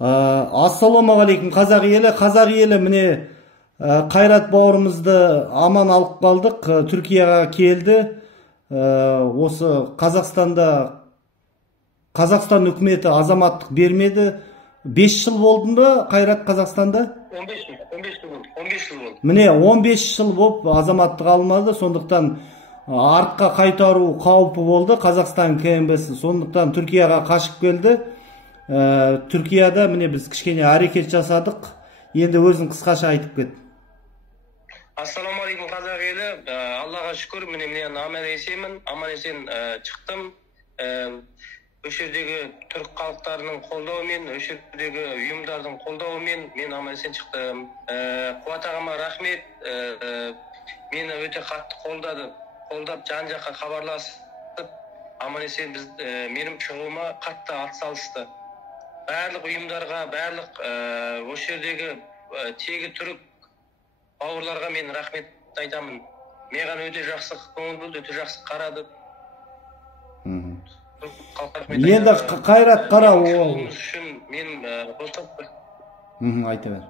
Ассалаумағалейкум қазақ елі міне Қайрат бауырымызды аман алып қалдық, Түркияға келді. Осы Қазақстан үкіметі азаматтық бермеді. 5 жыл болды ба Қайрат Қазақстанда? 15 жыл болды. Міне 15 жыл болып азаматтық алмады, сондықтан артқа қайтару қаупі болды Қазақстан КМБ-сі. Сондықтан Түркияға қашып келді. Түркияда міне біз кішкене әрекет жасадық. Енді өзің қысқаша айтып кет. Ассалаумағалейкум қазақ елі. Аллаға шүкір, міне аман есен шықтым. Осы жердегі түрік халықтарының қолдауымен, осы жердегі ұйымдардың қолдауымен мен аман есен шықтым. Қуат ағама рахмет. Мені өте қатты қолдап жан-жаққа хабарласып, аман есен менің шығуыма қатты атсалысты. Барлық ұйымдарға, барлық осы жердегі тегі түрік бауырларға мен рахмет айтамын. Маған өте жақсы көңіл болды, өте жақсы қарады. Енді Қайрат қара үшін мен айта бер.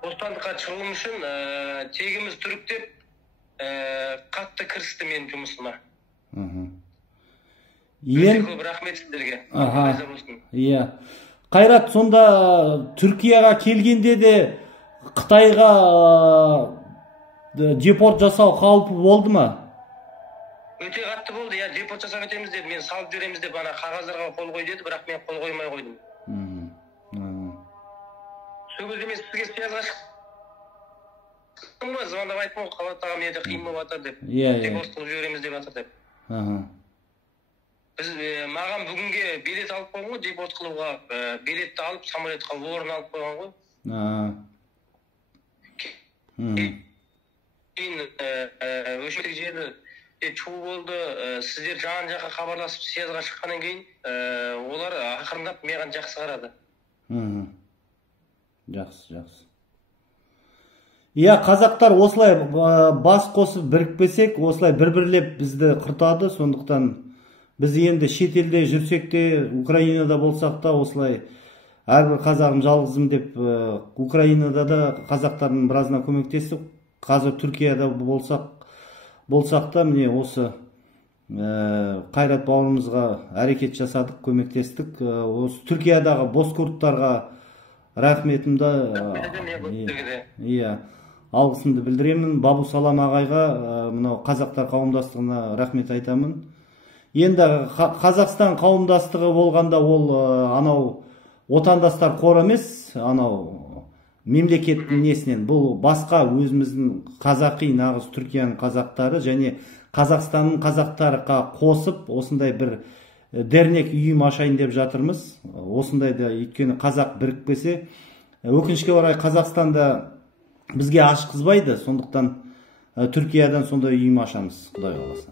Бостандыққа шығуым үшін тегіміз түрік деп қатты кірісті мен жұмысыма. Өте көп рахмет сіздерге. Иә. Қайрат, сонда Түркияға келгенде де Қытайға депорт жасау қаупі болды ма? Өте қатты болды. Я депорт жасап өтеміз деді. Мен салып жүреміз деп ана қағаздарға қол қой деді, бірақ мен қол қоймай қойдым. Сол кезде мен сізге связьға шықтым ғой, звондап айттым ғой, Қуат аға менде қиын болып жатыр деп. Депорт қылып жүреміз деп жатыр деп. Маған бүгінге билет алып қойған ғой, депорт қылуға билетті алып, самолетқа орын алып қойған ғой. Кейін өшмелік жерді шу болды, сіздер жан-жаққа хабарласып съезға шыққаннан кейін олар ақырындап маған жақсы қарады. Жақсы. Иә, қазақтар осылай бас қосып бірікпесек, осылай бір-бірлеп бізді құртады. Сондықтан біз енді шетелде жүрсек те, Украинада болсақ та осылай әрбір қазағым жалғызым деп Украинада да қазақтардың біразына көмектестік. Қазір Түркияда болсақ та міне осы Қайрат бауырымызға әрекет жасадық, көмектестік. Осы Түркиядағы бозкурттарға рахметімді алғысымды білдіремін. Бабу Салам ағайға, мынау қазақтар қауымдастығына рахмет айтамын. Енді Қазақстан қауымдастығы болғанда ол анау отандастар қоры емес, анау мемлекеттің несінен. Бұл басқа өзіміздің қазақи нағыз Түркияның қазақтары және Қазақстанның қазақтарға қосып, осындай бір дернек үйім ашайын деп жатырмыз. Осындай да, өйткені қазақ бірікпесе, өкінішке орай Қазақстанда бізге ашқызбайды, сондықтан Түркиядан сондай үйім ашамыз, Құдай қаласа.